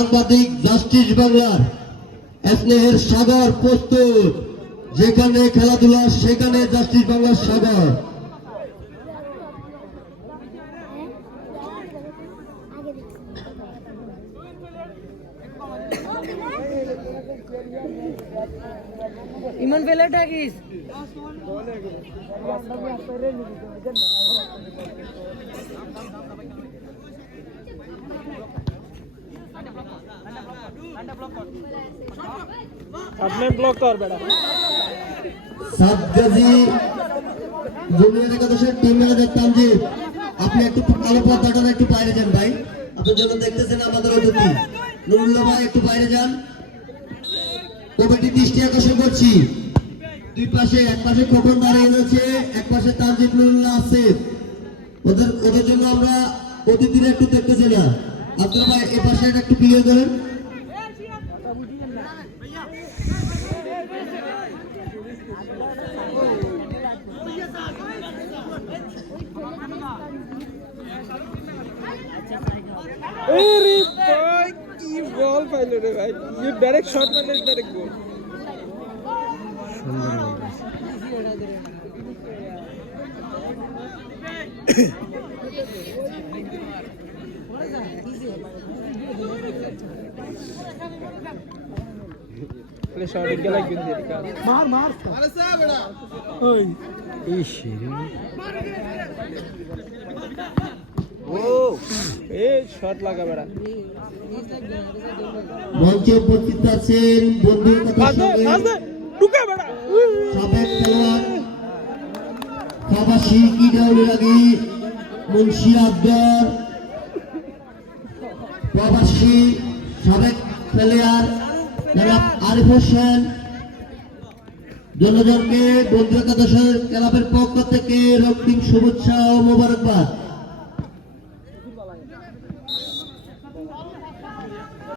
সাংবাদিক জাস্টিস বাংলার স্নেহের সাগর প্রস্তুত, যেখানে খেলাধুলা সেখানে জাস্টিস বাংলার সাগর। ইমন ফেলে ডাকিস আপনি ব্লক কর বেটা। সাতগাজী জুনিয়র একাদশের টিম ম্যানেজার তানজিব, আপনি একটু কালো পর্দাটা একটু বাইরে যান ভাই, আপনার জন্য দেখতেছেন আমাদের অতিথি নুরুল্লাহ ভাই, একটু বাইরে যান। কমিটি দৃষ্টি আকর্ষণ করছি, দুই পাশে, এক পাশে খোকন দাঁড়িয়ে রয়েছে, এক পাশে তানজিব নুরুল্লাহ আসিফ, ওদের জন্য আমরা অতিথিরা একটু দেখতেছি না। আপনারা ভাই এ পাশে একটু ক্লিয়ার করেন। अरे भाई की बॉल पाइलो रे भाई, ये डायरेक्ट शॉट मारले डायरेक्ट गोल। अरे शॉट गेला घेऊन दे का, मार मार अरे सा बेटा ओय इशी ও এ শট লাগা বেড়া। মঞ্চে উপস্থিত আছেন বন্ধুর কথা সঙ্গে ঢুকা বেড়া সাবেক খেলোয়াড় প্রবাসী কিডাউলিরাগি মুন্সি আব্দর, প্রবাসী সাবেক প্লেয়ার জনাব আরিফ হোসেন, জনজনকে বন্ধু একাদশের ক্লাবের পক্ষ থেকে রক্তিম শুভেচ্ছা ও মোবারকবাদ।